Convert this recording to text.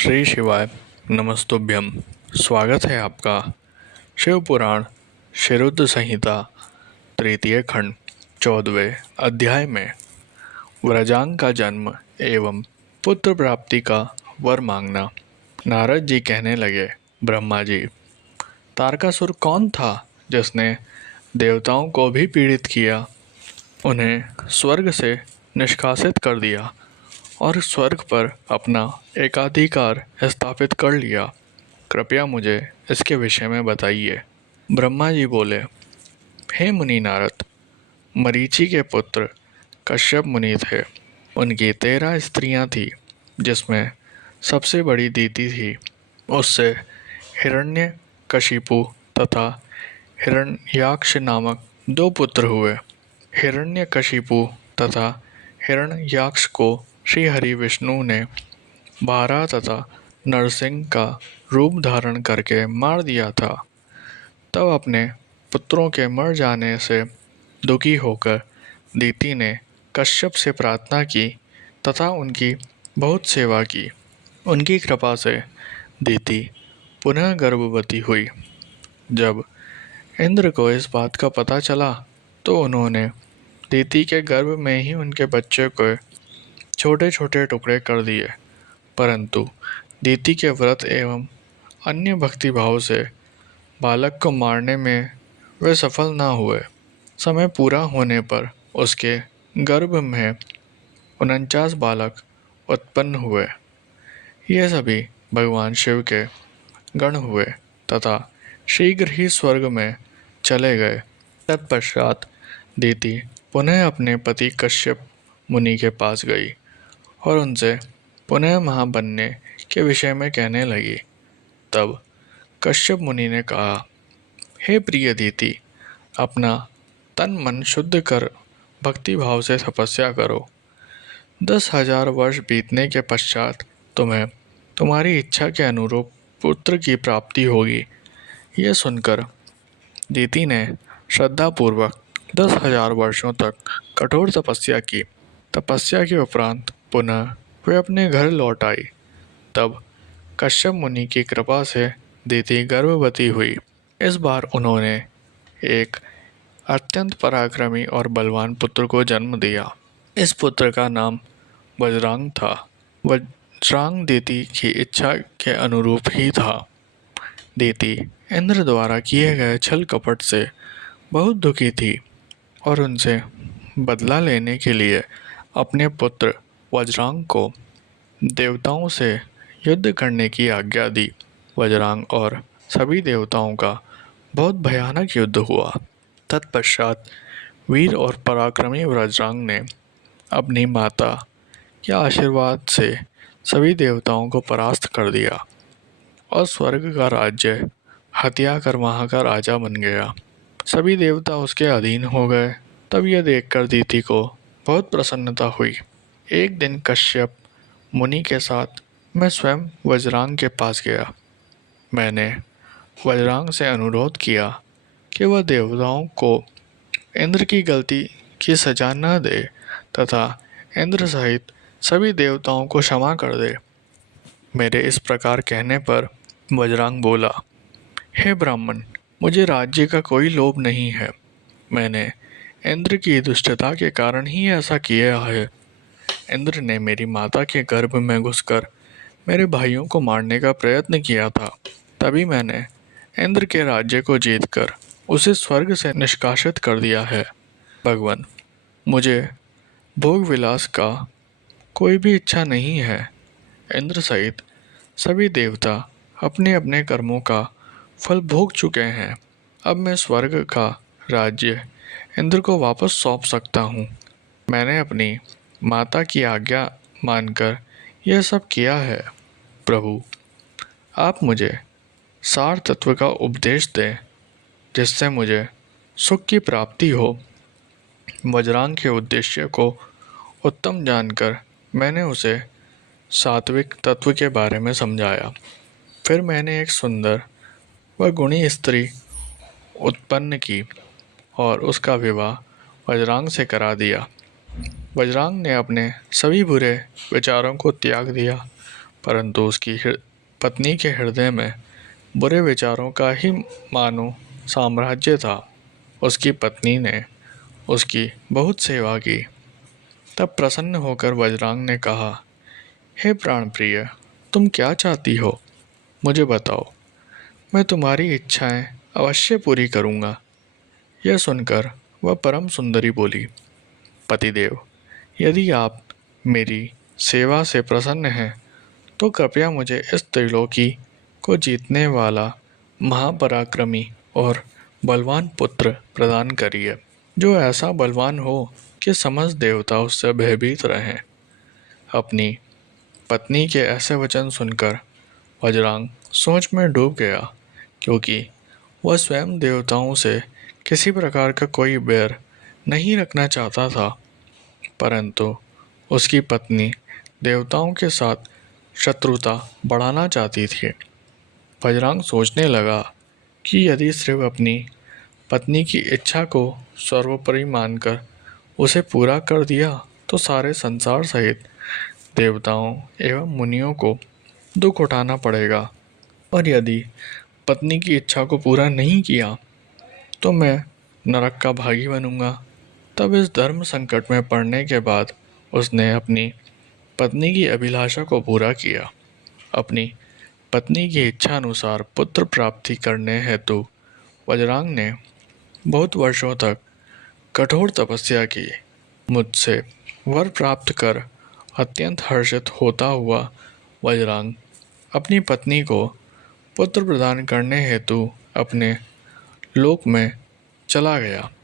श्री शिवाय नमस्तुभ्यम। स्वागत है आपका शिव पुराण शिरुद्ध संहिता तृतीय खंड 14वें अध्याय में व्रजांग का जन्म एवं पुत्र प्राप्ति का वर मांगना। नारद जी कहने लगे, ब्रह्मा जी, तारकासुर कौन था जिसने देवताओं को भी पीड़ित किया, उन्हें स्वर्ग से निष्कासित कर दिया और स्वर्ग पर अपना एकाधिकार स्थापित कर लिया। कृपया मुझे इसके विषय में बताइए। ब्रह्मा जी बोले, हे मुनि नारद, मरीचि के पुत्र कश्यप मुनि थे। उनकी 13 स्त्रियां थीं, जिसमें सबसे बड़ी दीति थी। उससे हिरण्यकशिपु तथा हिरण्याक्ष नामक 2 पुत्र हुए। हिरण्यकशिपु तथा हिरण्याक्ष को श्री हरि विष्णु ने बारह तथा नरसिंह का रूप धारण करके मार दिया था। तब अपने पुत्रों के मर जाने से दुखी होकर दीति ने कश्यप से प्रार्थना की तथा उनकी बहुत सेवा की। उनकी कृपा से दीति पुनः गर्भवती हुई। जब इंद्र को इस बात का पता चला तो उन्होंने दीति के गर्भ में ही उनके बच्चे को छोटे छोटे टुकड़े कर दिए, परंतु दीति के व्रत एवं अन्य भक्ति भाव से बालक को मारने में वे सफल न हुए। समय पूरा होने पर उसके गर्भ में 49 बालक उत्पन्न हुए। ये सभी भगवान शिव के गण हुए तथा शीघ्र ही स्वर्ग में चले गए। तत्पश्चात दीति पुनः अपने पति कश्यप मुनि के पास गई और उनसे पुनः मां बनने के विषय में कहने लगी। तब कश्यप मुनि ने कहा, हे प्रिय दीति, अपना तन मन शुद्ध कर भक्ति भाव से तपस्या करो। 10,000 वर्ष बीतने के पश्चात तुम्हें तुम्हारी इच्छा के अनुरूप पुत्र की प्राप्ति होगी। यह सुनकर दीति ने श्रद्धापूर्वक 10,000 वर्षों तक कठोर तपस्या की। तपस्या के उपरांत पुनः वे अपने घर लौट आई। तब कश्यप मुनि की कृपा से दीति गर्भवती हुई। इस बार उन्होंने एक अत्यंत पराक्रमी और बलवान पुत्र को जन्म दिया। इस पुत्र का नाम वज्रांग था। वज्रांग दीति की इच्छा के अनुरूप ही था। दीति इंद्र द्वारा किए गए छल कपट से बहुत दुखी थी और उनसे बदला लेने के लिए अपने पुत्र वज्रांग को देवताओं से युद्ध करने की आज्ञा दी। वज्रांग और सभी देवताओं का बहुत भयानक युद्ध हुआ। तत्पश्चात वीर और पराक्रमी वज्रांग ने अपनी माता के आशीर्वाद से सभी देवताओं को परास्त कर दिया और स्वर्ग का राज्य हत्या कर वहाँ का राजा बन गया। सभी देवता उसके अधीन हो गए। तब यह देखकर दीति को बहुत प्रसन्नता हुई। एक दिन कश्यप मुनि के साथ मैं स्वयं वज्रांग के पास गया। मैंने वज्रांग से अनुरोध किया कि वह देवताओं को इंद्र की गलती की सजा न दे तथा इंद्र सहित सभी देवताओं को क्षमा कर दे। मेरे इस प्रकार कहने पर वज्रांग बोला, हे ब्राह्मण, मुझे राज्य का कोई लोभ नहीं है। मैंने इंद्र की दुष्टता के कारण ही ऐसा किया है। इंद्र ने मेरी माता के गर्भ में घुसकर मेरे भाइयों को मारने का प्रयत्न किया था। तभी मैंने इंद्र के राज्य को जीतकर उसे स्वर्ग से निष्कासित कर दिया है। भगवान, मुझे भोग विलास का कोई भी इच्छा नहीं है। इंद्र सहित सभी देवता अपने अपने कर्मों का फल भोग चुके हैं। अब मैं स्वर्ग का राज्य इंद्र को वापस सौंप सकता हूँ। मैंने अपनी माता की आज्ञा मानकर यह सब किया है। प्रभु, आप मुझे सार तत्व का उपदेश दें जिससे मुझे सुख की प्राप्ति हो। वज्रांग के उद्देश्य को उत्तम जानकर मैंने उसे सात्विक तत्व के बारे में समझाया। फिर मैंने एक सुंदर व गुणी स्त्री उत्पन्न की और उसका विवाह वज्रांग से करा दिया। वज्रांग ने अपने सभी बुरे विचारों को त्याग दिया। परंतु उसकी पत्नी के हृदय में बुरे विचारों का ही मानो साम्राज्य था। उसकी पत्नी ने उसकी बहुत सेवा की। तब प्रसन्न होकर वज्रांग ने कहा, हे प्राण प्रिय, तुम क्या चाहती हो? मुझे बताओ, मैं तुम्हारी इच्छाएं अवश्य पूरी करूंगा। यह सुनकर वह परम सुंदरी बोली, पतिदेव, यदि आप मेरी सेवा से प्रसन्न हैं तो कृपया मुझे इस त्रिलोकी को जीतने वाला महापराक्रमी और बलवान पुत्र प्रदान करिए, जो ऐसा बलवान हो कि समस्त देवता उससे भयभीत रहें। अपनी पत्नी के ऐसे वचन सुनकर वज्रांग सोच में डूब गया, क्योंकि वह स्वयं देवताओं से किसी प्रकार का कोई बैर नहीं रखना चाहता था, परंतु उसकी पत्नी देवताओं के साथ शत्रुता बढ़ाना चाहती थी। वज्रांग सोचने लगा कि यदि सिर्फ अपनी पत्नी की इच्छा को सर्वोपरि मानकर उसे पूरा कर दिया तो सारे संसार सहित देवताओं एवं मुनियों को दुख उठाना पड़ेगा, और यदि पत्नी की इच्छा को पूरा नहीं किया तो मैं नरक का भागी बनूंगा। तब इस धर्म संकट में पड़ने के बाद उसने अपनी पत्नी की अभिलाषा को पूरा किया। अपनी पत्नी की इच्छा अनुसार पुत्र प्राप्ति करने हेतु वज्रांग ने बहुत वर्षों तक कठोर तपस्या की। मुझसे वर प्राप्त कर अत्यंत हर्षित होता हुआ वज्रांग अपनी पत्नी को पुत्र प्रदान करने हेतु अपने लोक में चला गया।